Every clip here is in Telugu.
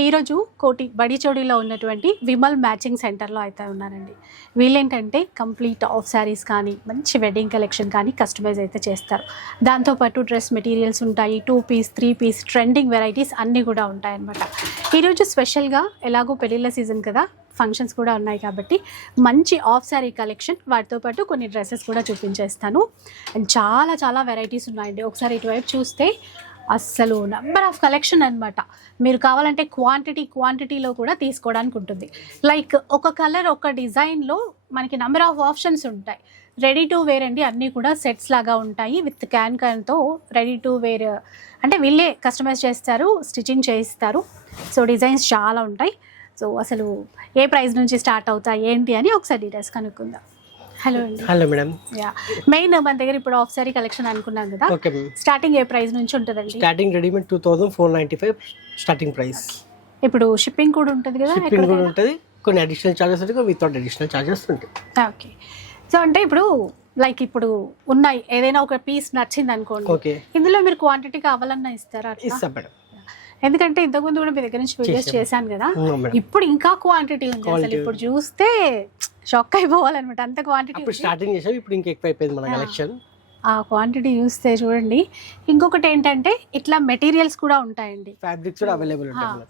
ఈరోజు కోటి బడిచోడిలో ఉన్నటువంటి విమల్ మ్యాచింగ్ సెంటర్లో అయితే ఉన్నారండి. వీళ్ళేంటంటే కంప్లీట్ ఆఫ్ శారీస్ కానీ మంచి వెడ్డింగ్ కలెక్షన్ కానీ కస్టమైజ్ అయితే చేస్తారు. దాంతోపాటు డ్రెస్ మెటీరియల్స్ ఉంటాయి two piece three piece trending varieties అన్నీ కూడా ఉంటాయన్నమాట. ఈరోజు స్పెషల్గా ఎలాగో పెళ్ళిళ్ళ సీజన్ కదా ఫంక్షన్స్ కూడా ఉన్నాయి కాబట్టి మంచి ఆఫ్ శారీ కలెక్షన్ వాటితో పాటు కొన్ని డ్రెస్సెస్ కూడా చూపించేస్తాను. అండ్ చాలా చాలా వెరైటీస్ ఉన్నాయండి. ఒకసారి ఇటువైపు చూస్తే అస్సలు నెంబర్ ఆఫ్ కలెక్షన్ అనమాట మీరు కావాలంటే క్వాంటిటీ క్వాంటిటీలో కూడా తీసుకోవడానికి ఉంటుంది. లైక్ ఒక కలర్ ఒక డిజైన్లో మనకి నెంబర్ ఆఫ్ ఆప్షన్స్ ఉంటాయి. రెడీ టు వేర్ అండి అన్నీ కూడా సెట్స్ లాగా ఉంటాయి. With can can ready to wear అంటే వీళ్ళే కస్టమైజ్ చేస్తారు స్టిచ్చింగ్ చేయిస్తారు సో డిజైన్స్ చాలా ఉంటాయి. సో అసలు ఏ ప్రైస్ నుంచి స్టార్ట్ అవుతాయి ఏంటి అని ఒకసారి డీటెయిల్స్ కనుక్కుందాం. Hello hello madam yeah main మన దగ్గర ఇప్పుడు ఆఫ్ సారీ కలెక్షన్ అనుకున్నాం కదా. ఓకే స్టార్టింగ్ ఏ ప్రైస్ నుంచి ఉంటుందండి? Starting readymade two thousand four ninety five starting price ఇప్పుడు షిప్పింగ్ కూడా ఉంటుంది కదా షిప్పింగ్ కూడా ఉంటుంది. కొన్ని అడిషనల్ చార్జెస్ ఉంటాయి వితౌట్ అడిషనల్ చార్జెస్ ఉంటాయి. ఓకే సో అంటే ఇప్పుడు లైక్ ఇప్పుడు ఉన్నాయి. ఏదైనా ఒక పీస్ నచ్చింది అనుకోండి ఓకే ఇందులో మీరు క్వాంటిటీ కావాలన్నా ఇస్తారా అట్లా? ఇస్తాం మేడం ఎందుకంటే ఇంతకుముందు కూడా మీ దగ్గర నుంచి వీడియోస్ చేశాను. కదా. ఇప్పుడు ఇంకా క్వాంటిటీ ఉంది అసలు. ఇప్పుడు చూస్తే షాక్ అయిపోవాలన్నమాట. అంత క్వాంటిటీ స్టార్టింగ్ చేసాం ఇప్పుడు ఇంకా ఎక్కువ అయిపోయింది మన. కలెక్షన్ ఆ క్వాంటిటీ చూస్తే చూడండి. ఇంకొకటి ఏంటంటే ఇట్లా మెటీరియల్స్ కూడా ఉంటాయండి. ఫ్యాబ్రిక్స్ కూడా అవైలబుల్ ఉంటాయి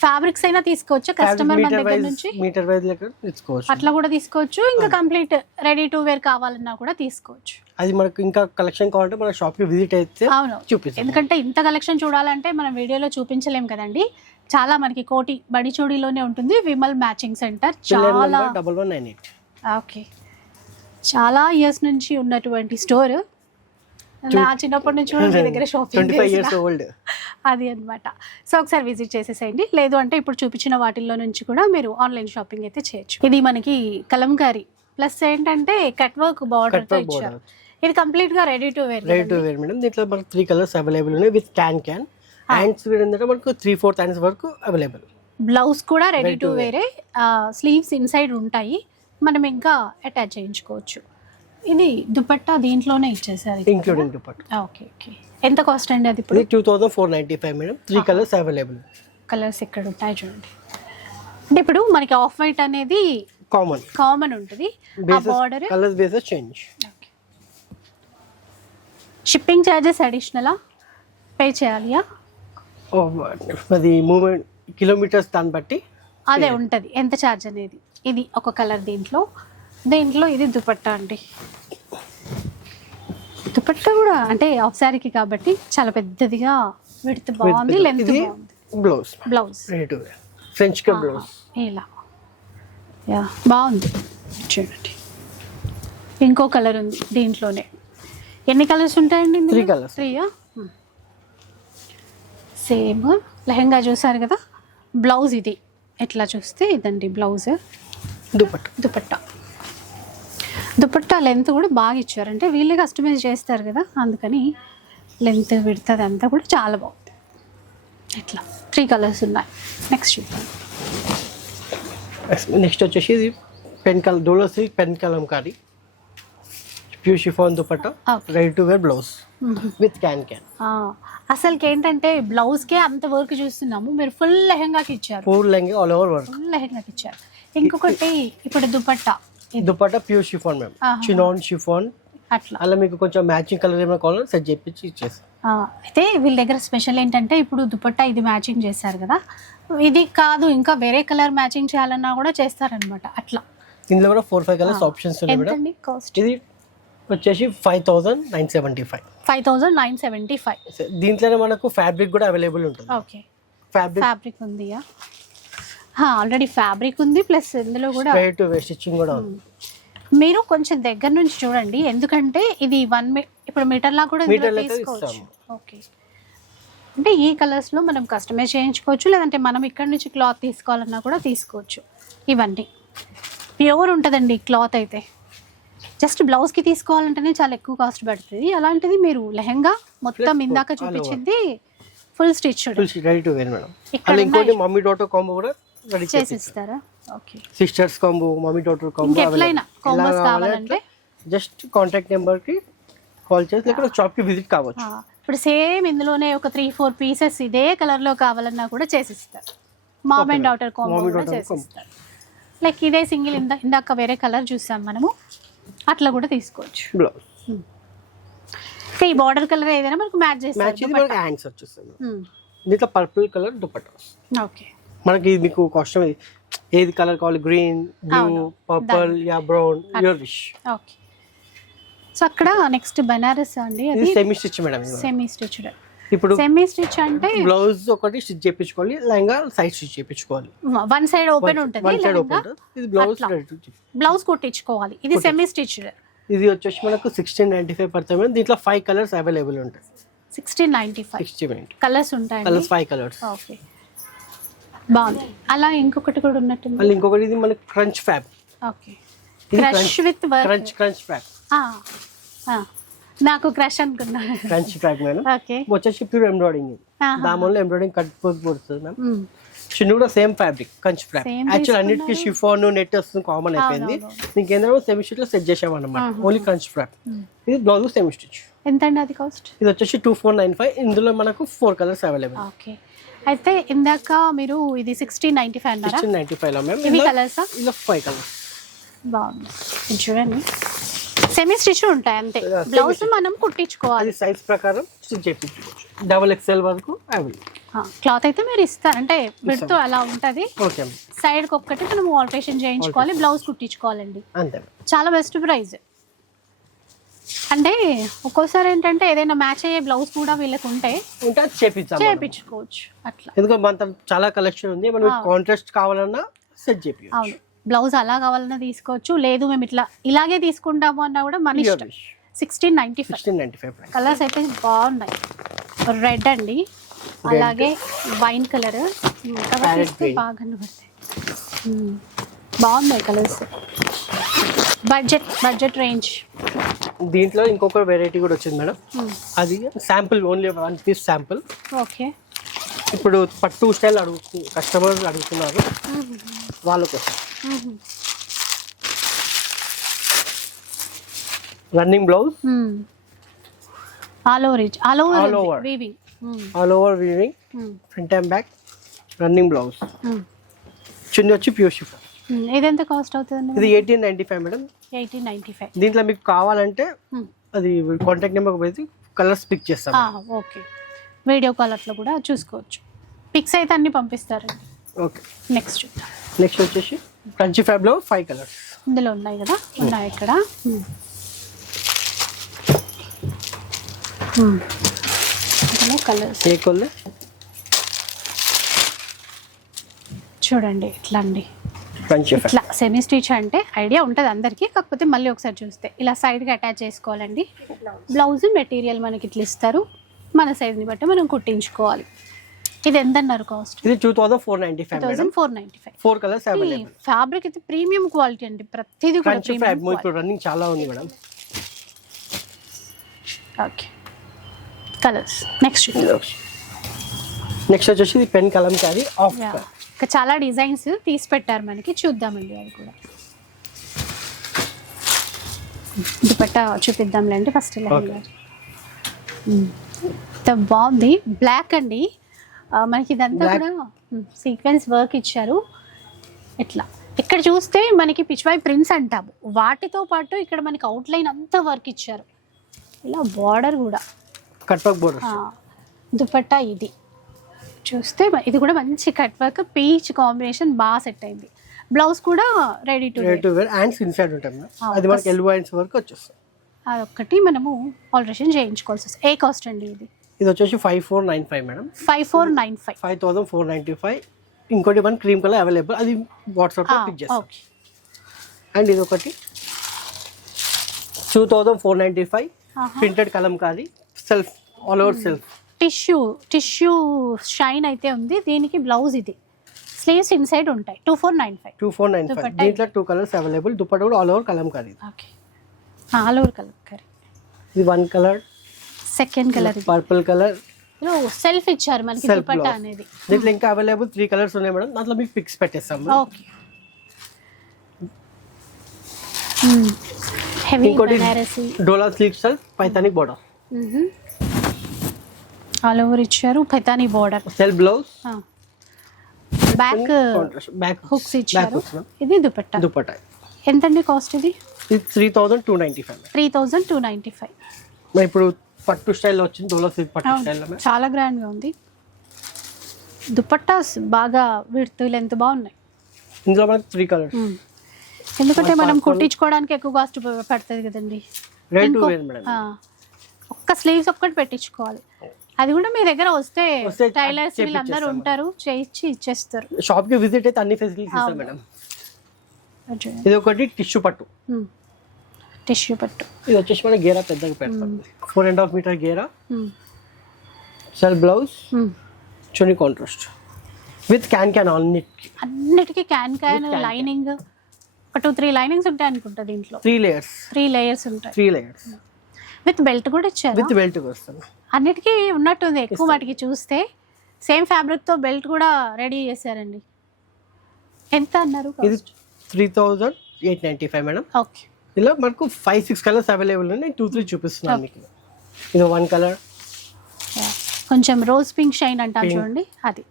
ఫ్యాబ్రిక్స్ అయినా తీసుకోవచ్చు కస్టమర్ మన దగ్గర నుంచి. మీటర్ వైజ్ తీసుకోవచ్చు. అట్లా కూడా తీసుకోవచ్చు ఇంకా కంప్లీట్ రెడీ టు వేర్ కావాలన్నా కూడా తీసుకోవచ్చు. అది మనకు ఇంకా కలెక్షన్ కావాలంటే మన షాప్కి విజిట్ అయితే అవును. చూపిస్తాం. ఎందుకంటే ఇంత కలెక్షన్ చూడాలంటే మనం వీడియోలో చూపించలేం కదండి. చాలా మనకి కోటి బడిచోడిలోనే ఉంటుంది విమల్ మ్యాచింగ్ సెంటర్. చాలా double one nine eight okay చాలా ఇయర్స్ నుంచి ఉన్నటువంటి స్టోర్ నా చిన్నప్పటి నుంచి కూడా మీ దగ్గర షాపింగ్ ఓల్డ్ అది అన్నమాట. సో ఒకసారి విజిట్ చేసేసేయండి. లేదు అంటే ఇప్పుడు చూపించిన వాటిల్లో నుంచి కూడా మీరు ఆన్లైన్ షాపింగ్ అయితే చేయొచ్చు. ఇది మనకి కలంకారీ ప్లస్ ఏంటంటే కట్ వర్క్ బార్డర్తో ఇచ్చారు. ఇది కంప్లీట్గా ready to wear ready to wear madam దీంట్లో మనకు త్రీ కలర్స్ అవైలబుల్ ఉన్నాయి విత్ క్యాన్ క్యాన్ హ్యాండ్స్ ఏంటంటే మనకు త్రీ ఫోర్త్ హ్యాండ్స్ వరకు అవైలబుల్ బ్లౌజ్ కూడా రెడీ టు. వేరే స్లీవ్స్ ఇన్సైడ్ ఉంటాయి. మనం ఇంకా అటాచ్ చేయించుకోవచ్చు. ఇది దుపట్టా దీంట్లోనే ఇచ్చేసారు ఇంక్లూడింగ్ దుపట్టు. Okay okay. ఎంత కాస్ట్ అండి అది ఇప్పుడు? Two thousand four ninety five madam three colours available colours ఇక్కడ ఉంటాయి చూడండి. అంటే ఇప్పుడు మనకి ఆఫ్ వైట్ అనేది కామన్ కామన్ ఉంటుంది. Border colours bases change shipping charges అడిషనలా pay చేయాలియా అది మూమెంట్ కిలోమీటర్స్ దాన్ని బట్టి అదే ఉంటుంది. ఎంత ఛార్జ్ అనేది? ఇది ఒక కలర్ దీంట్లో. దీంట్లో ఇది దుపట్టా అండి. దుపట్టా కూడా అంటే ఆఫ్ శారీకి కాబట్టి చాలా పెద్దదిగా విడత బాగుంది length blouse blouse French cut blouse ఇలా. యా బాగుంది. చూడండి. ఇంకో కలర్ ఉంది దీంట్లోనే. ఎన్ని కలర్స్ ఉంటాయండి Three colours. త్రీయా సేమ్ లెహంగా చూసారు కదా? బ్లౌజ్ ఇది. ఎట్లా చూస్తే ఇదండి బ్లౌజ్ దుపట్టు. దుపట్టా. దుపట్టా లెంత్ కూడా బాగా ఇచ్చారు. అంటే వీళ్ళే కస్టమైజ్ చేస్తారు కదా అందుకని లెంత్ విడుతుంది అంతా కూడా చాలా బాగుంది. ఇట్లా త్రీ కలర్స్ ఉన్నాయి. నెక్స్ట్ చూద్దాం. నెక్స్ట్ వచ్చేసి ఇది pen colour డోలోసి pen kalamkari pure chiffon dupatta. Ready to wear blouse with can can అసలుకి ఏంటంటే బ్లౌజ్కే అంత వర్క్ చూస్తున్నాము. మీరు ఫుల్ లెహంగాకి ఇచ్చారు. Floor length all over work full లెహంగాకి ఇచ్చారు. ఇంకొకటి ఇప్పుడు దుపట్టా. ఇది dupatta pure chiffon ma'am. Chinon chiffon అట్లా. అలా మీకు కొంచెం మ్యాచింగ్ కలర్ ఏమైనా కావాలో సెట్ చేపించి ఇచ్చేస్తాం ఆ, అయితే వీళ్ళ దగ్గర స్పెషల్ ఏంటంటే ఇప్పుడు దుపట్టా ఇది మ్యాచింగ్ చేశారు కదా. ఇది కాదు ఇంకా వేరే కలర్ మ్యాచింగ్ చేయాలన్నా కూడా చేస్తారనమాట అట్లా. ఇందులో కూడా ఫోర్ ఫైవ్ కలర్స్ ఆప్షన్స్ ఉన్నాయి మేడం. కాస్ట్ ఇది వచ్చేసి five thousand nine seventy five five thousand nine seventy five దీంట్లోనే మనకు ఫ్యాబ్రిక్ కూడా అవైలబుల్ ఉంటుంది. ఓకే ఫ్యాబ్రిక్ ఫ్యాబ్రిక్ ఉంది ఆల్రెడీ ఫ్యాబ్రిక్ ఉంది ప్లస్ ఇందులో కూడా స్టిచ్చింగ్ కూడా ఉంది. మీరు కొంచెం దగ్గర నుంచి చూడండి ఎందుకంటే ఇది వన్ ఇప్పుడు మీటర్లా కూడా తీసుకోవచ్చు. ఓకే అంటే ఈ కలర్స్లో మనం కస్టమైజ్ చేయించుకోవచ్చు లేదంటే మనం ఇక్కడ నుంచి క్లాత్ తీసుకోవాలన్నా కూడా తీసుకోవచ్చు. ఇవన్నీ. ప్యూర్ ఉంటుందండి క్లాత్ అయితే. జస్ట్ బ్లౌజ్కి తీసుకోవాలంటేనే చాలా ఎక్కువ కాస్ట్ పడుతుంది. అలాంటిది మీరు లెహంగా మొత్తం ఇందాక. చూపించింది full stitch full ready to wear madam ఇక్కడ అలా ఇంకోటి. మమ్మీ డాటర్ కాంబో కూడా రెడీ చేసి చేసిస్తారా okay sisters combo mummy daughter combo ఇంకెట్లయినా combos కావాలంటే జస్ట్ కాంటాక్ట్ నెంబర్కి కాల్ చేసి లేకపోతే షాప్కి విజిట్ కావచ్చు. ఇప్పుడు సేమ్ ఇందులోనే ఒక త్రీ ఫోర్ పీసెస్ ఇదే కలర్లో కావాలన్నా కూడా చేసిస్తారు. Mom and. డాటర్ కాంబో కూడా. చేసిస్తారు. లైక్ ఇదే సింగిల్ ఇందా ఇందాక వేరే కలర్ చూసాం మనము. అట్లా కూడా తీసుకోవచ్చు. ఇంకా ఈ బార్డర్ కలర్ ఏదైనా మనకు మ్యాచ్ మ్యాచ్ ఇది మనకి హ్యాండ్స్ వచ్చేస్తుంది దీంట్లో పర్పుల్ కలర్ దుపట్టా ఓకే మనకి మీకు ఇది ఏది? కలర్ కావాలి? Green blue. Purple yeah brown your wish okay so అక్కడ నెక్స్ట్ బనారస్ అండి. అది semi stitch madam. Semi stitched ఇప్పుడు సెమీ స్టిచ్ అంటే బ్లౌజ్ ఒకటి స్టిచ్ చేయించుకోవాలి లెహంగా సైడ్ స్టిచ్ చేయించుకోవాలి వన్ సైడ్ ఓపెన్ ఉంటుంది వన్ సైడ్. ఓపెన్ ఇది బ్లౌజ్. బ్లౌజ్ కుట్టించుకోవాలి. ఇది సెమీ స్టిచ్డ్ ఇది వచ్చేసి మనకు సిక్స్టీన్ నైన్టీ ఫైవ్ పడుతుంది మేడం దీంట్లో ఫైవ్ కలర్స్ అవైలబుల్ ఉంటాయి. సిక్స్టీన్ నైన్టీ ఫైవ్ కలర్స్ ఉంటాయండి? కలర్స్ ఫైవ్ కలర్స్ ఓకే బాగుంది. అలా ఇంకొకటి కూడా ఉన్నట్టుంది. మళ్ళీ ఇంకొకటి ఇది మనకి crunch fab okay. Crush with crunch crunch fab నాకు క్రష్ అనుకున్నా. Crunch fab madam. ఓకే. వచ్చేసి ప్యూర్ ఎంబ్రాయిడింగ్ ఇది. దానివల్ల ఎంబ్రాయిడింగ్ కట్ పడుతుంది మ్యామ్ చిన్న కూడా same fabric crunch fab Same actual అన్నిటికీ. షిఫాన్ నెట్ వస్తుంది కామన్ అయిపోయింది. దీనికి ఏంటంటే సెమీ స్టిచ్లో సెట్ చేసామన్నమాట. ఓన్లీ కంచ్ ఫ్యాబ్ ఇది బ్లౌజ్ సెమీ స్టిచ్ ఎంత అండి అది కాస్ట్ ఇది వచ్చేసి టూ ఫోర్ నైన్ ఫైవ్ ఇందులో మనకు ఫోర్ కలర్స్ అవైలబుల్ ఓకే. అయితే ఇందాక మీరు ఇది సిక్స్టీన్ నైన్టీ ఫైవ్ అన్నారా? సిక్స్టీన్ నైన్టీ ఫైవ్లో మ్యామ్. ఇవి కలర్సా ఇలా ఫైవ్ కలర్స్ బాగుంది. చూడండి. సెమీ స్టిచ్ ఉంటాయి అంతే. బ్లౌజ్. మనం కుట్టించుకోవాలి. సైజ్ ప్రకారం స్టిచ్ చేయించుకోవచ్చు డబుల్ ఎక్స్ఎల్ వరకు అవైలబుల్ క్లాత్ అయితే మీరు ఇస్తారు అంటే విడుతూ అలా ఉంటుంది. Okay ma'am. సైడ్ ఒక్కటి మనం ఆల్టరేషన్ చేయించుకోవాలి బ్లౌజ్ కుట్టించుకోవాలండి. చాలా బెస్ట్ ప్రైస్ అంటే ఒక్కోసారి ఏంటంటే ఏదైనా మ్యాచ్ అయ్యే బ్లౌజ్ కూడా వీళ్ళకి ఉంటే ఉంటే అది. చేయించుకోవచ్చు అట్లా. ఎందుకంటే మన చాలా కలెక్షన్ ఉంది మనం. కాంట్రాస్ట్ కావాలన్నా సెట్ చేపించచ్చు అవును. బ్లౌజ్ అలా కావాలన్నా తీసుకోవచ్చు లేదు మేము ఇట్లా ఇలాగే తీసుకుంటాము అన్నా కూడా మన ఇష్టం. Sixteen ninety sixteen ninety five colours అయితే బాగున్నాయి. రెడ్ అండి. అలాగే వైన్ కలర్. బాగా కనబడతాయి. బాగున్నాయి కలర్స్ బడ్జెట్ బడ్జెట్ రేంజ్ దీంట్లో ఇంకొక వెరైటీ కూడా వచ్చింది మేడం. అది sample only one piece sample okay ఇప్పుడు పట్టు స్టైల్ అడుగుతు కస్టమర్స్ అడుగుతున్నారు. వాళ్ళ కోసం. Running blouse all over all over over. Weaving all over weaving front and back running blouse chunni వచ్చి ప్యూర్ షిఫర్ ఇది ఎంత కాస్ట్ అవుతుంది ఇది eighteen ninety five madam. Eighteen ninety five దీంట్లో మీకు కావాలంటే అది కాంటాక్ట్ నెంబర్ పోయి కలర్స్ పిక్ చేస్తాం. ఓకే. వీడియో కాల్ అట్లా కూడా చూసుకోవచ్చు. పిక్స్ అయితే అన్ని పంపిస్తారండి. ఓకే. నెక్స్ట్ చూద్దాం. నెక్స్ట్ వచ్చేసి కంచి ఫ్యాబ్లో ఫైవ్ కలర్స్ ఇందులో ఉన్నాయి కదా? ఉన్నాయి ఇక్కడ. కలర్స్ ఏ కొల్లే చూడండి ఇట్లా అండి? ఇట్లా సెమీ స్టిచ్ అంటే ఐడియా ఉంటుంది అందరికీ కాకపోతే మళ్ళీ ఒకసారి చూస్తే. ఇలా సైడ్కి అటాచ్ చేసుకోవాలండి. బ్లౌజ్ మెటీరియల్ మనకి ఇట్లా ఇస్తారు. మన సైజ్ని బట్టి మనం కుట్టించుకోవాలి. ఇది ఎంత అన్నారు కాస్ట్ ఇది two thousand four ninety five thousand four ninety five four colours fabric అయితే ప్రీమియం క్వాలిటీ అండి. ప్రతిదీ కూడా ఇప్పుడు రన్నింగ్ చాలా ఉంది madam okay colours next next వచ్చేసి పెన్ కలం అది ఆఫ్ ఇంకా చాలా డిజైన్స్ తీసి పెట్టారు మనకి. చూద్దామండి అవి కూడా. దుపట్టా చూపిద్దాంలేండి ఫస్ట్ లెహంగా. ఇంత బాగుంది. బ్లాక్ అండి. మనకి ఇదంతా. కూడా సీక్వెన్స్ వర్క్ ఇచ్చారు. ఇట్లా. ఇక్కడ చూస్తే మనకి పిచ్వాయి ప్రింట్స్ అంటాము. వాటితో పాటు ఇక్కడ మనకి అవుట్లైన్ అంతా వర్క్ ఇచ్చారు. ఇలా బార్డర్ కూడా. దుపట్టా ఇది. చూస్తే ఇది కూడా మంచి కట్ వర్క్ పీచ్ కాంబినేషన్ బాగా సెట్ అయింది. బ్లౌజ్ కూడా ready to ready to wear hands inside ఉంటాయి అది మనకి. ఎల్బో హ్యాండ్స్ వరకు వచ్చేస్తుంది అదొక్కటి మనము ఆల్టరేషన్ చేయించుకోవాల్సి వస్తుంది. ఏ కాస్ట్ అండి ఇది? ఇది వచ్చేసి five four nine five madam. Five four nine five five thousand four ninety five ఇంకోటి వన్ క్రీమ్ కలర్ అవైలబుల్ అది వాట్సాప్ పిక్ చేస్తాం. అండ్ ఇది ఒకటి. Two thousand four ninety five printed కలం కాది. Self all over self tissue tissue shine అయితే ఉంది. దీనికి బ్లౌజ్ ఇది. స్లీవ్స్ ఇన్సైడ్ ఉంటాయి. Two four nine five two four nine five దీంట్లో టూ కలర్స్ అవైలబుల్ దుప్పట కూడా ఆల్ ఓవర్ కలం కాదు ఇది. Okay. All over colour correct ఇది one colour second colour purple colour self ఇచ్చారు మనకి దుపట్టా. అనేది. దీంట్లో ఇంకా అవైలబుల్ త్రీ కలర్స్ ఉన్నాయి మేడం. దాంట్లో మీకు పిక్స్ పెట్టేస్తాం. ఓకే. హెవీ ఇంకోటి డోలా సిల్క్ స్టైల్ పైతానిక్ బోర్డర్ ఆల్ ఓవర్ ఇచ్చారు Paithani border self blouse back back hooks ఇచ్చారు. ఇది దుపట్టా. దుపట్టా. ఎంతండి కాస్ట్ ఇది? Three thousand two ninety five three thousand two ninety five ఇప్పుడు పట్టు స్టైల్లో వచ్చింది డోలా సిల్క్ పట్టు స్టైల్లో చాలా గ్రాండ్గా ఉంది. దుపట్టాస్ బాగా విడుతు లెంత్ బాగున్నాయి. ఇందులో మనకి త్రీ కలర్స్. ఎందుకంటే మనం కుట్టించుకోవడానికి ఎక్కువ కాస్ట్ పడుతుంది కదండి. ఒక్క స్లీవ్స్ ఒక్కటి పెట్టించుకోవాలి. అది కూడా మీ దగ్గర వస్తే టైలర్స్ వీళ్ళందరూ ఉంటారు చేయించి ఇచ్చేస్తారు. షాప్కి విజిట్ అయితే అన్ని ఫెసిలిటీస్ ఇస్తాం మేడం. ఇది ఒకటి టిష్యూ పట్టు. టిష్యూ పట్టు. ఇది వచ్చేసి మన గేరా పెద్దగా పెడతాం. Four and half metre Gera. Self blouse. Chunni contrast with can can అన్నిటికి. అన్నిటికీ క్యాన్ క్యాన్. లైనింగ్ ఒక టూ త్రీ లైనింగ్స్ ఉంటాయి అనుకుంటా దీంట్లో. త్రీ లేయర్స్ త్రీ లేయర్స్ ఉంటాయి. త్రీ లేయర్స్ విత్ బెల్ట్ కూడా ఇచ్చారు? విత్ బెల్ట్ వస్తుంది అన్నిటికీ ఉన్నట్టుంది ఎక్కువ వాటికి చూస్తే. సేమ్ ఫ్యాబ్రిక్తో బెల్ట్ కూడా రెడీ చేశారండి. ఎంత అన్నారు ఇది three thousand eight ninety five madam. Okay. ఇలా మనకు ఫైవ్ సిక్స్ కలర్స్ అవైలబుల్ ఉన్నాయి. టూ త్రీ చూపిస్తున్నాను మీకు. ఇది వన్ కలర్. కొంచెం రోజ్ పింక్ షైన్ అంటారు. చూడండి. అది.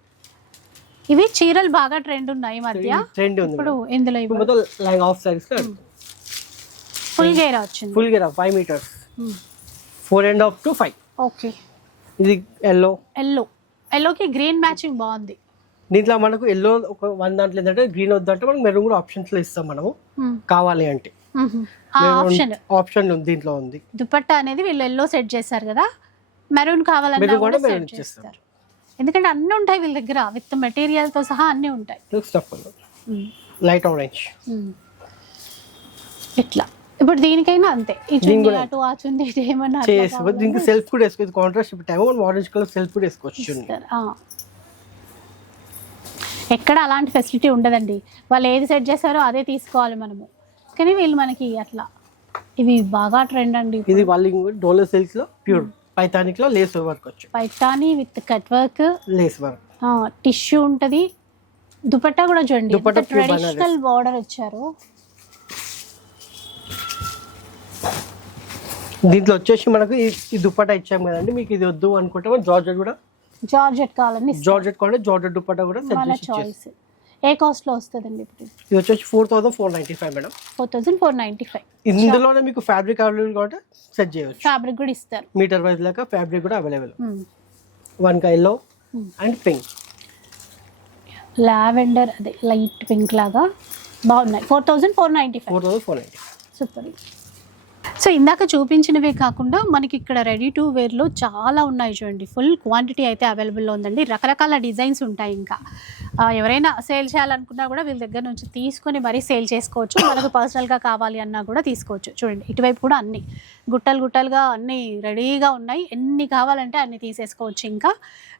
ఇవి చీరలు బాగా ట్రెండ్ ఉన్నాయి మధ్య. ట్రెండ్ ఉంది ఇప్పుడు ఇందులో ఇప్పుడు లైన్ ఆఫ్ సారీస్ ఫుల్ గేర్ వచ్చింది. Full Gera five metres four and half to five. Okay. ఇది ఎల్లో ఎల్లో ఎల్లోకి గ్రీన్ మ్యాచింగ్ బాగుంది. దీంట్లో మనకు ఎల్లో ఒక వన్ దాంట్లో ఏంటంటే గ్రీన్ వద్దంటే మనకు మెరూన్ కూడా ఆప్షన్స్లో ఇస్తాం మనము. మ్మ్. కావాలి అంటే. ఆప్షన్ ఆప్షన్ దీంట్లో ఉంది. దుపట్టా అనేది వీళ్ళు ఎల్లో సెట్ చేశారు కదా. మెరూన్ కావాలన్నా Maroon కూడా సెట్. చేస్తారు. ఎందుకంటే అన్ని ఉంటాయి వీళ్ళ దగ్గర విత్ మెటీరియల్తో సహా అన్ని ఉంటాయి. లైట్ ఆరెంజ్ మ్మ్. ఇట్లా. ఇప్పుడు దీనికైనా అంతే. కూడా అటు ఆ చుండి ఇటు ఏమన్నా అట్లా చేసి కావాలన్నా దీనికి సెల్ఫ్ కూడా వేసుకోవచ్చు. కాంట్రాస్ట్ టైం మనం ఆరెంజ్ కలర్ సెల్ఫ్ కూడా వేసుకోవచ్చు. ఎక్కడ అలాంటి ఫెసిలిటీ ఉండదండి. వాళ్ళు ఏది సెట్ చేస్తారో అదే తీసుకోవాలి మనము. కానీ వీళ్ళు మనకి అట్లా. ఇవి బాగా ట్రెండ్ అండి ఇది వాళ్ళు డోలర్ సిల్క్స్లో ప్యూర్ పైతానిక్లో లేస్ వర్క్ వచ్చు Paithani with cut work lace work tissue ఉంటది. దుపట్టా కూడా చూడండి. ట్రెడిషనల్ బార్డర్ ఇచ్చారు దీంట్లో వచ్చేసి మనకు ఈ- దుప్పటా ఇచ్చాం కదండి మీకు ఇది వద్దు అనుకుంటే మనం జార్జెట్ కూడా జార్జెట్ కావాలని జార్జెట్ కావాలంటే జార్జెట్ దుప్పటా కూడా మన. చాయిస్ ఏ కాస్ట్లో వస్తుందండి ఇప్పుడు? ఇది వచ్చేసి four thousand four ninety five madam. Four thousand four ninety five ఇందులోనే మీకు ఫ్యాబ్రిక్ అవైలబుల్ కాబట్టి సెట్ చేయవచ్చు ఫ్యాబ్రిక్ కూడా ఇస్తారు. మీటర్ వైజ్ లాగా ఫ్యాబ్రిక్ కూడా available. One yellow and pink lavender అదే లైట్ పింక్ లాగా బాగున్నాయి. Four thousand four ninety five four thousand four ninety super so ఇందాక చూపించినవే కాకుండా మనకి ఇక్కడ రెడీ టు వేర్లో చాలా ఉన్నాయి చూడండి. ఫుల్ క్వాంటిటీ అయితే అవైలబుల్లో ఉందండి. రకరకాల డిజైన్స్ ఉంటాయి ఇంకా. ఎవరైనా సేల్ చేయాలనుకున్నా కూడా వీళ్ళ దగ్గర నుంచి తీసుకొని మరీ సేల్ చేసుకోవచ్చు. మనకు పర్సనల్గా కావాలి అన్నా కూడా తీసుకోవచ్చు. చూడండి ఇటువైపు కూడా అన్ని. గుట్టలు గుట్టలుగా అన్ని రెడీగా ఉన్నాయి. ఎన్ని కావాలంటే అన్ని తీసేసుకోవచ్చు ఇంకా.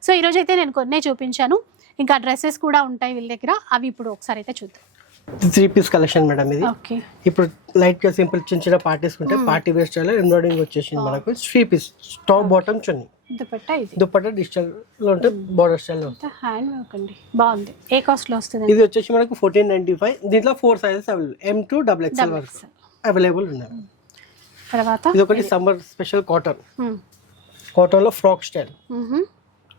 సో ఈరోజు అయితే నేను కొన్నే చూపించాను. ఇంకా డ్రెస్సెస్ కూడా ఉంటాయి వీళ్ళ దగ్గర. అవి ఇప్పుడు ఒకసారి అయితే చూద్దాం. త్రీ పీస్ కలెక్షన్ మేడం ఇది. ఇప్పుడు లైట్గా సింపుల్ చిన్న చిన్న పార్టీస్ ఉంటే పార్టీ వేర్ స్టైల్ ఎంబ్రాయిడింగ్ వచ్చేసింది మనకు. త్రీ పీస్ టాప్ బాటమ్ చున్నీ. దుపట్టా ఇది? డిజిటల్లో ఉంటే బార్డర్ స్టైల్ హ్యాండ్ వర్క్ అండి. బాగుంది. ఏ కాస్ట్లో వస్తుంది ఇది వచ్చేసి మనకు ఫోర్టీన్ నైన్టీ ఫైవ్ దీంట్లో four sizes available M to double XL వరకు. అవైలబుల్ ఉన్నాయి. తర్వాత ఇది ఒకటి సమ్మర్ స్పెషల్ కాటన్. కాటన్లో ఫ్రాక్ స్టైల్.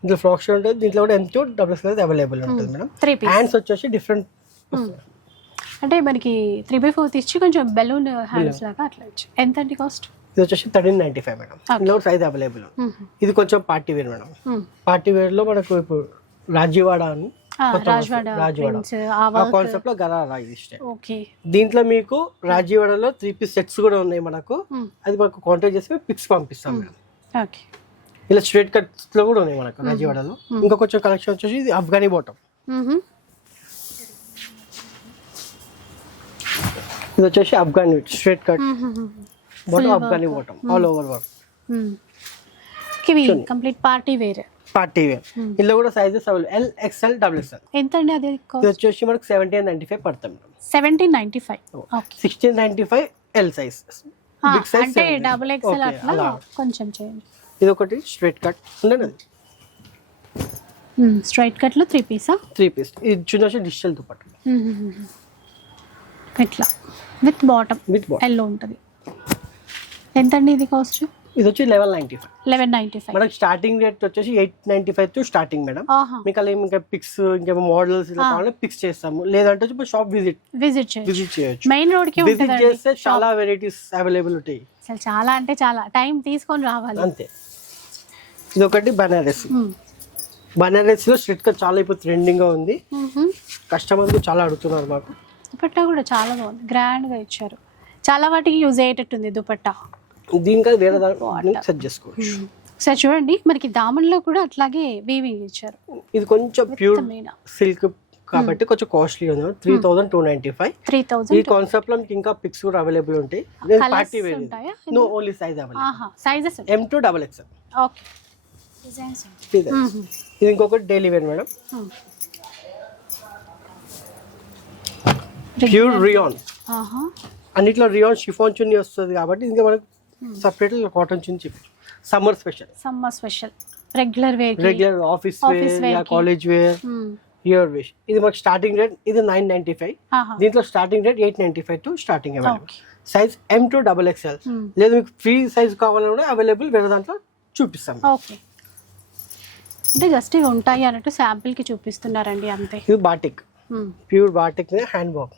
దీంట్లో ఫ్రాక్ స్టైల్ ఉంటుంది దీంట్లో కూడా M to double XL available ఉంటుంది మేడం. హ్యాండ్స్ వచ్చేసి డిఫరెంట్ అంటే మనకి త్రీ బై ఫోర్త్ ఇచ్చి కొంచెం బెలూన్ హ్యాండ్స్ లాగా అట్లా ఇచ్చి. ఎంత అండి కాస్ట్ ఇది వచ్చేసి థర్టీన్ నైన్టీ ఫైవ్ మేడం ఇందులో సైజ్ అవైలబుల్ ఇది కొంచెం పార్టీ వేర్ మేడం పార్టీ వేర్లో మనకు ఇప్పుడు రాజీవాడ అని కాన్సెప్ట్లో గరారా ఓకే. దీంట్లో మీకు రాజీవాడలో త్రీ పీస్ సెట్స్ కూడా ఉన్నాయి మనకు. అది మనకు కాంటాక్ట్ చేసి పిక్స్ పంపిస్తాం మేడం ఓకే. ఇలా స్ట్రేట్ కట్స్లో కూడా ఉన్నాయి మనకు రాజీవాడలో ఇంకా కొంచెం కలెక్షన్ వచ్చేసి ఇది అఫ్ఘనీ బాటమ్ ఇది వచ్చేసి Afghani straight cut. Bottom Afghani bottom all over work ఇవి complete party wear. Party wear. ఇందులో కూడా sizes L XL double XL ఎంత అండి అది ఇది వచ్చేసి మనకు సెవెంటీన్ నైన్టీ ఫైవ్ పడుతుంది seventeen ninety five sixteen ninety five L size big size అంటే డబుల్ ఎక్స్ఎల్ అట్లా కొంచెం చేయండి. ఇది ఒకటి స్ట్రేట్ కట్ ఉండేది స్ట్రైట్ కట్లో త్రీ పీసా త్రీ పీస్ ఇది చిన్న డిజిటల్ దుపట్ట ఇట్లా. విత్ బాటమ్ విత్ ఎల్లో ఉంటుంది. ఎంతండి ఇది కాస్ట్ ఇది వచ్చి eleven ninety five eleven ninety five మనకి స్టార్టింగ్ రేట్ వచ్చేసి eight ninety five to starting madam మీకు అలా ఇంకా పిక్స్ ఇంకేమో మోడల్స్ ఇలా ఆ. కావాలంటే పిక్స్ చేస్తాము. లేదంటే వచ్చి షాప్ విజిట్ విజిట్ విజిట్ చేయొచ్చు. మెయిన్ రోడ్కి విజిట్ చేస్తే చాలా వెరైటీస్ అవైలబుల్ ఉంటాయి అసలు చాలా అంటే చాలా. టైం తీసుకొని రావాలి. అంతే. ఇది ఒకటి బనారస్. బనారస్లో స్ట్రిట్గా చాలా ఇప్పుడు ట్రెండింగ్గా ఉంది. మ్మ్. కస్టమర్లు చాలా అడుగుతున్నారు మాకు. దుపట్టా కూడా చాలా బాగుంది. గ్రాండ్గా ఇచ్చారు. చాలా వాటికి యూజ్ అయ్యేటట్టుంది దుపట్టా. దీనికది వేరే దాంట్లో సెట్ చేసుకోవచ్చు. ఒకసారి చూడండి. మనకి దామన్లో కూడా అట్లాగే వీవింగ్ ఇచ్చారు. ఇది కొంచెం ప్యూర్ సిల్క్ కాబట్టి కొంచెం కాస్ట్లీ ఉంది. Three thousand two ninety five three ఈ థౌజండ్ కాన్సెప్ట్లో మీకు ఇంకా పిక్స్ కూడా అవైలబుల్ ఉంటాయి. Party wear? No only size available sizes M to double XL okay designs ఇది ఇది ఇంకొకటి daily wear madam. Pure rayon అన్నిట్లో రియాన్ షిఫాన్ చున్నీ వస్తుంది కాబట్టి ఇంకా మనకు సపరేట్ కాటన్ చున్నీ చెప్పి. Summer special summer special regular wear regular office wear. College wear year wear ఇది మనకు స్టార్టింగ్ రేట్ ఇది నైన్ నైన్టీ ఫైవ్ దీంట్లో starting rate eight ninety five to starting available size M to double XL లేదు మీకు ఫ్రీ సైజ్ కావాలన్నా కూడా అవైలబుల్ వేరే దాంట్లో చూపిస్తాం. ఓకే అంటే జస్ట్ ఇవి ఉంటాయి అన్నట్టు sample కి చూపిస్తున్నారండి అంతే. ఇది batik pure batik hand bag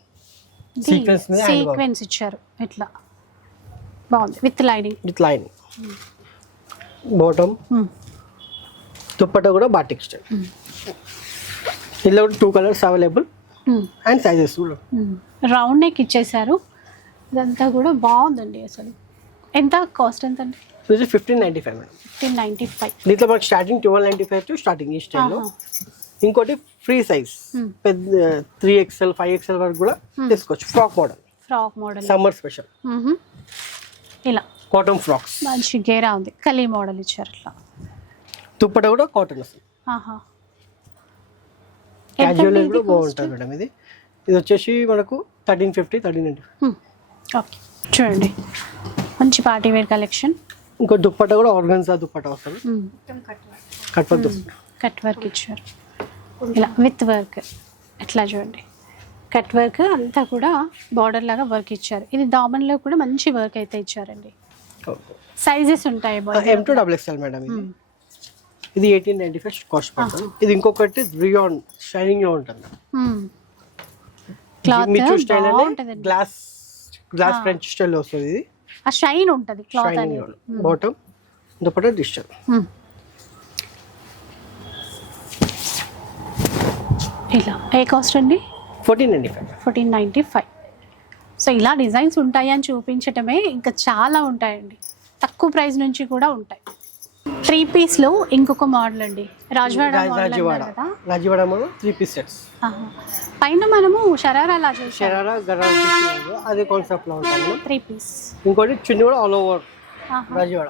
sequence ఇచ్చారు. ఇట్లా. బాగుంది. With lining with line bottom dupatta కూడా బాటిక్ స్టైల్ ఇందులో కూడా two colours available and sizes కూడా. రౌండ్ నెక్ ఇచ్చేసారు. ఇదంతా కూడా బాగుందండి అసలు. ఎంత కాస్ట్ ఎంత అండి ఇది fifteen ninety five madam fifteen ninety five దీంట్లో మనకి starting twelve ninety five to starting ఈ స్టైల్లో ఇంకోటి ఫ్రీ సైజ్. Hmm. పెద్ద త్రీ ఎక్స్ఎల్ ఫైవ్ ఎక్స్ఎల్ వరకు కూడా తీసుకోవచ్చు. Frock model frock model summer special ఇలా. కాటన్ ఫ్రాక్స్ మంచి గేరా ఉంది. కలీ మోడల్ ఇచ్చారు ఇట్లా. దుప్పట కూడా కాటన్ వస్తుంది. క్యాజువల్ కూడా బాగుంటుంది మేడం ఇది. ఇది వచ్చేసి మనకు థర్టీన్ ఫిఫ్టీ థర్టీన్ ఓకే చూడండి. మంచి పార్టీ వేర్ కలెక్షన్. ఇంకో దుప్పట కూడా ఆర్గన్జా దుప్పట వస్తుంది. దుప్పట. కట్ వర్క్ ఇచ్చారు. ఇలా విత్ వర్క్ ఎట్లా చూడండి. కట్ వర్క్ అంతా కూడా బార్డర్ లాగా వర్క్ ఇచ్చారు. ఇది దామన్లో కూడా మంచి వర్క్ అయితే ఇచ్చారండి. సైజెస్ ఉంటాయి M to double XL madam ఇది. ఎయిటీన్ నైన్టీ ఫైవ్ కాస్ట్ పడుతుంది. ఇది ఇంకొకటి రియాన్ షైనింగ్లో ఉంటుంది. Cloth glass glass French style వస్తుంది ఇది. ఆ షైన్ ఉంటుంది క్లాత్ బాటమ్ దుప్పట డిజిటల్ ఇలా ఏ కాస్ట్ అండి? Fourteen ninety five fourteen ninety five so ఇలా డిజైన్స్ ఉంటాయి అని చూపించటమే ఇంకా చాలా ఉంటాయండి. తక్కువ ప్రైస్ నుంచి కూడా ఉంటాయి. త్రీ పీస్లో ఇంకొక మోడల్ అండి. Rajwada model three piece sets. పైన మనము షరారా లా చేసాం. షరారా గరా అదే మేడం త్రీ పీస్ ఇంకోటి చున్నీ కూడా ఆల్ ఓవర్ రాజవాడ.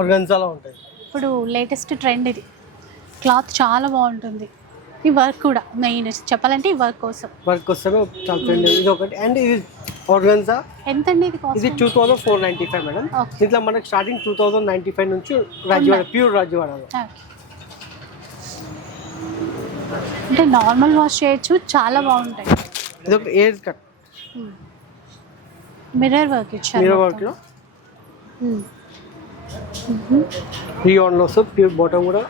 ఆర్గన్జాలో ఉంటుంది ఇప్పుడు లేటెస్ట్ ట్రెండ్ ఇది. క్లాత్ చాలా బాగుంటుంది. ఈ వర్క్ కూడా మెయిన్ చెప్పాలంటే ఈ వర్క్ కోసం. వర్క్ వస్తే చాలా ట్రెండ్ ఇది. ఒకటి అండ్ ఇది ఆర్గన్జా ఎంత అండి ఇది ఇది cost two thousand four ninety five madam Okay. దీంట్లో మనకి starting two thousand ninety five నుంచి రాజవాడ ప్యూర్ రాజవాడలో అంటే నార్మల్ వాష్ చేయొచ్చు చాలా బాగుంటాయి. ఇది ఒక ఎయిర్ కట్ మిర్రర్ వర్క్ ఇచ్చారు మీరో మొత్తం. వర్క్లో? మ్మ్. రియాన్లో వస్తుంది ప్యూర్ బాటమ్ కూడా.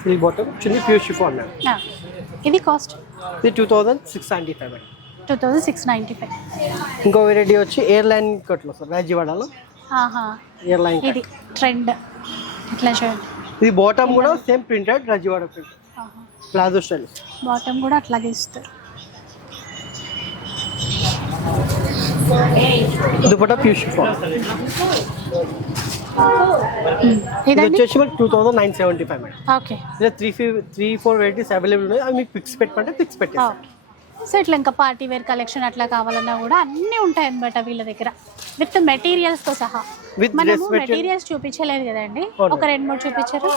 ఫుల్ బాటమ్ చిన్న ప్యూర్ షిఫాన్ ఆ. ఇది కాస్ట్ ఇది two thousand six ninety five madam two thousand six ninety five ఇంకో వెరైటీ వచ్చి ఎయిర్ లైన్ కట్లు వస్తుంది రాజవాడలో ఆహా. ఎయిర్ లైన్ ఇది ట్రెండ్ ఇట్లా చూడండి. ఇది బాటమ్ కూడా same printed Rajwada print palazzo style bottom కూడా అట్లాగే ఇస్తారు. దుపట్టా ప్యూర్ షిఫాన్ ఇది ఇదండి? వచ్చేసి మనకి two thousand nine seventy five madam. Okay. ఇలా three three four varieties available ఉన్నాయి. అవి మీకు పిక్స్ పెట్టమంటే పిక్స్ పెట్టేస్తాం. సో ఇట్లా ఇంకా పార్టీ వేర్ కలెక్షన్ అట్లా కావాలన్నా కూడా అన్నీ ఉంటాయి అనమాట వీళ్ళ దగ్గర. విత్ మెటీరియల్స్తో సహా. With dress మనము. మెటీరియల్స్ చూపించలేదు కదండి. ఒక రెండు మూడు చూపించారు?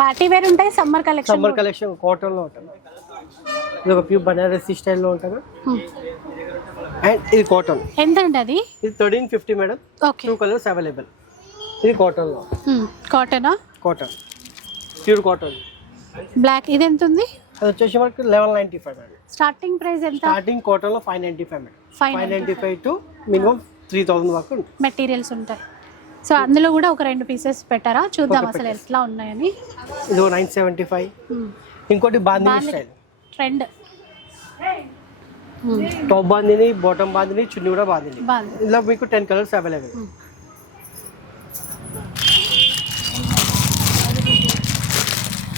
పార్టీ వేర్ ఉంటాయి సమ్మర్ కలెక్షన్ సమ్మర్ కలెక్షన్ కాటన్లో ఉంటుంది ఇది ఒక ప్యూర్ బనారసి స్టైల్లో ఉంటుంది? అండ్ ఇది కాటన్ ఎంత అండి అది? ఇది thirteen fifty madam okay two colours available ఇది కాటన్లో. కాటనా కాటన్ ప్యూర్ కాటన్ బ్లాక్ ఇది ఎంత ఉంది అది వచ్చేసి మనకి eleven ninety five madam starting price ఎంత? స్టార్టింగ్ కోటలో five ninety five madam five five ninety five to minimum three thousand వరకు ఉంటుంది. మెటీరియల్స్ ఉంటాయి. సో అందులో కూడా ఒక రెండు పీసెస్ పెట్టారా? చూద్దాం అసలు ఎట్లా ఉన్నాయని. ఇది నైన్ సెవెంటీ ఫైవ్ ఇంకోటి style trend top bandhani bottom bandhani chunni కూడా బాందిని ఇందులో మీకు టెన్ కలర్స్ అవైలబుల్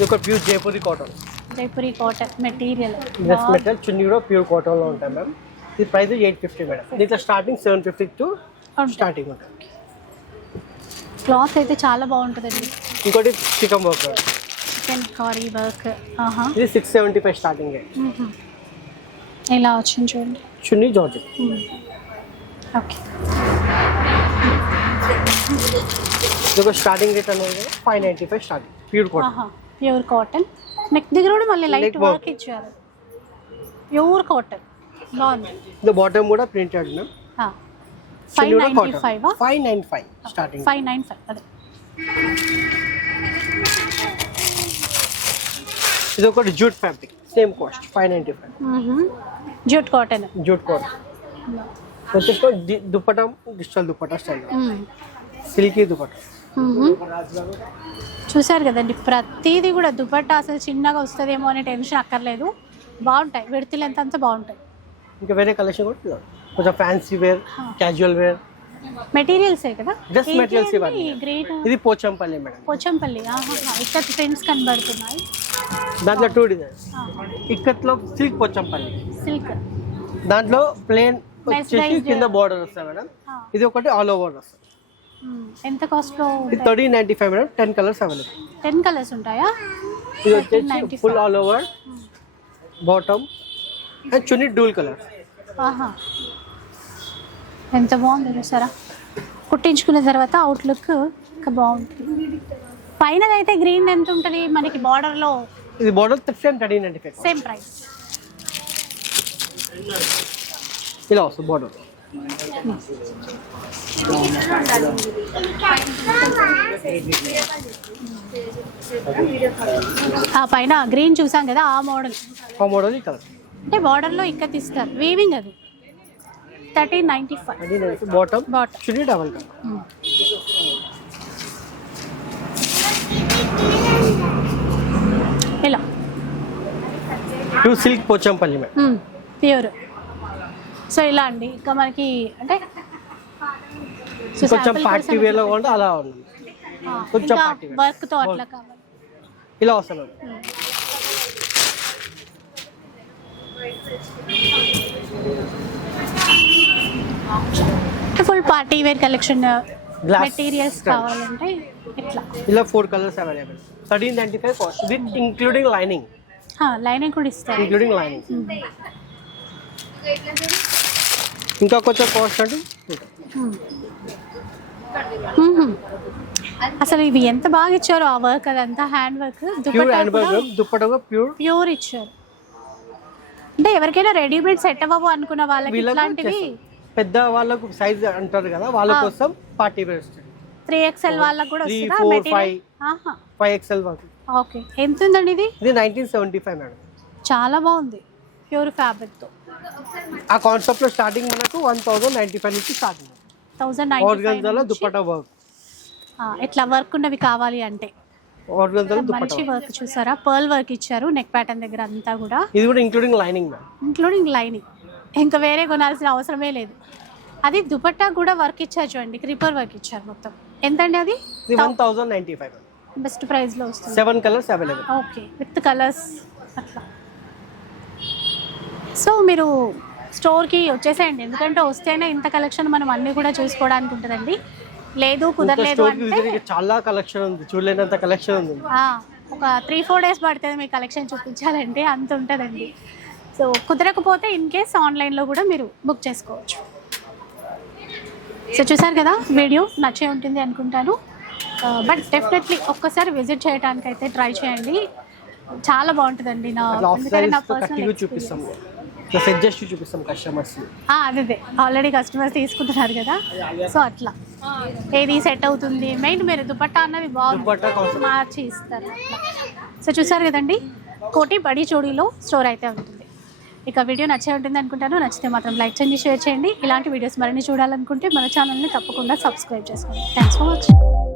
ఒక pure Jaipuri cotton Jaipuri cotton material dress material chunni కూడా ప్యూర్ కాటన్లో ఉంటాయి మ్యామ్ ఇది ప్రైస్ ఎయిట్ ఫిఫ్టీ మేడం దీంట్లో starting seven fifty to starting ఉంటుంది క్లాత్ అయితే చాలా బాగుంటుందండి. ఇంకోటి chikan work chicken curry work ఇది సిక్స్ సెవెంటీ ఫైవ్ స్టార్టింగ్. ఇలా వచ్చింది చూడండి. Chunni georgette okay. ఇది స్టార్టింగ్ రేట్ అనేది five ninety five starting pure cotton pure cotton neck దగ్గర కూడా మళ్ళీ లైట్. వర్క్ ఇచ్చారు. ప్యూర్ కాటన్ బాగుంది. ఇది బాటమ్ కూడా printed ma'am five ninety five five nine five starting five nine five అదే. ఇది ఒకటి jute fabric same cost five ninety five jute cotton jute cotton వచ్చేసి ది- దుప్పటం digital dupatta style silky dupatta చూసారు కదండి ప్రతిదీ కూడా దుపట్టా అసలు చిన్నగా వస్తుందేమో అనే టెన్షన్ అక్కర్లేదు. బాగుంటాయి విడతలు లెంత్ అంతా బాగుంటాయి. ఇంకా వేరే కలెక్షన్ కూడా. కొంచెం ఫ్యాన్సీ వేర్ క్యాజువల్ వేర్ మెటీరియల్సే కదా? Just materials ఇవన్నీ. ఇది పోచంపల్లి మేడం పోచంపల్లి. ఇక్కడ ప్రింట్స్ కనబడుతున్నాయి. దాంట్లో టూ డిజైన్స్ ఇక్కట్లో సిల్క్ పోచంపల్లి సిల్క్ దాంట్లో ప్లేన్ వచ్చేసి. కింద బార్డర్ వస్తాయి మేడం. ఇది ఒకటి ఆల్ ఓవర్ వస్తుంది ఎంత కాస్ట్లో ఇది thirteen ninety five madam. Ten colours available ten colours ఉంటాయా? ఇది వచ్చేసి 1395. Full all over bottom and chunni dual colour ఎంత బాగుంది చూసారా? కుట్టించుకున్న తర్వాత అవుట్లుక్ ఇంకా బాగుంటుంది. పైన అయితే గ్రీన్ ఎంత ఉంటుంది? మనకి బార్డర్లో ఇది border same thirteen ninety five same price ఇలా వస్తుంది బార్డర్ ఆ పైన గ్రీన్ చూసాం కదా ఆ మోడల్ ఆ మోడల్ ఈ కలర్ అంటే బార్డర్లో ఇక్కడ తీస్తారు. వీవింగ్ అది. Thirteen ninety five thirteen ninety bottom bottom chunni double colour too silk Pochampally madam pure so ఇలా అండి. ఇంకా మనకి అంటే కొంచెం పార్టీ కోసం వేర్లో ఉంటే అలా ఉంది. కొంచెం wear. వర్క్తో అట్లా కావాలి ఇలా వస్తుంది madam full party wear collection. Materials కావాలంటే ఇట్లా. ఇలా four colours available thirteen ninety five cost with including lining lining కూడా ఇస్తారు. ఇంక్లూడింగ్ లైనింగ్ ఇంకా కొంచెం కాస్ట్ మ్మ్. అసలు ఇవి ఎంత బాగా ఇచ్చారో ఆ వర్క్ అదంతా hand work dupatta pure pure ఇచ్చారు. అంటే ఎవరికైనా రెడీమేడ్ సెట్ అవ్వవు అనుకున్న వాళ్ళకి వీళ్ళకు ఇట్లాంటివి చేస్తాం. పెద్ద వాళ్ళకు సైజ్ అంటారు కదా వాళ్ళ కోసం పార్టీ వేర్ త్రీ ఎక్స్ఎల్ వాళ్ళకి కూడా వస్తుందా? మెటీరియల్ ఫైవ్ ఎక్స్ఎల్ వరకు ఓకే. ఎంత ఉందండి ఇది? ఇది నైన్టీన్ సెవెంటీ ఫైవ్ మేడం. చాలా బాగుంది. ప్యూర్ ఫ్యాబ్రిక్తో. ఆ కాన్సెప్ట్లో స్టార్టింగ్ మనకు వన్ థౌసండ్ నైన్టీ ఫైవ్ నుంచి స్టార్టింగ్ థౌజండ్ ఆర్గన్జాలో నైన్టీ దుప్పట వర్క్. ఇట్లా వర్క్ ఉన్నవి కావాలి అంటే? మంచి వర్క్. చూసారా? పర్ల్ వర్క్ ఇచ్చారు నెక్ ప్యాటర్న్ దగ్గర అంతా కూడా. ఇది కూడా ఇంక్లూడింగ్ లైనింగ్ ఇంక్లూడింగ్ లైనింగ్ ఇంకా వేరే కొనాల్సిన అవసరమే లేదు. అది దుపట్టా కూడా వర్క్ ఇచ్చారు చూడండి క్రీపర్ వర్క్ ఇచ్చారు మొత్తం. ఎంతండి అది? One thousand ninety five best ప్రైస్లో వస్తుంది. Seven colours available. Okay with colours అట్లా. సో మీరు స్టోర్కి వచ్చేసేయండి. ఎందుకంటే వస్తేనే ఇంత కలెక్షన్ మనం అన్నీ కూడా చూసుకోవడానికి ఉంటుందండి. లేదు కుదరలేదు అంటే చాలా కలెక్షన్ ఉంది. చూడలేనంత కలెక్షన్ ఉంది. ఆ, ఒక త్రీ ఫోర్ డేస్ పడుతుంది మీ కలెక్షన్ చూపించాలంటే అంత ఉంటుందండి. సో కుదరకపోతే ఇన్ కేస్ ఆన్లైన్లో కూడా మీరు బుక్ చేసుకోవచ్చు. సో చూసారు కదా వీడియో నచ్చే ఉంటుంది అనుకుంటాను. బట్ డెఫినెట్లీ ఒక్కసారి విజిట్ చేయడానికి అయితే ట్రై చేయండి. చాలా బాగుంటుందండి నా అట్లా ఆఫ్ ఎందుకంటే నా సారీస్ కట్టిగా పర్సనల్ చూపిస్తాం ఇట్లా సెట్ చేసి చూపిస్తాం కస్టమర్స్ అదే ఆల్రెడీ కస్టమర్స్ తీసుకుంటున్నారు కదా. సో అట్లా. ఏది సెట్ అవుతుంది మెయిన్ మీరు దుపట్టా అన్నది బాగుంది కాన్సెప్ట్ మార్చి ఇస్తారు. సో చూసారు కదండి? కోటి బడి చోడీలో స్టోర్ అయితే ఉంటుంది. ఇక వీడియో నచ్చే ఉంటుంది అనుకుంటాను. నచ్చితే మాత్రం లైక్ చేయండి షేర్ చేయండి. ఇలాంటి వీడియోస్ మరిన్ని చూడాలనుకుంటే మన ఛానల్ని తప్పకుండా సబ్స్క్రైబ్ చేసుకోండి. Thanks for watching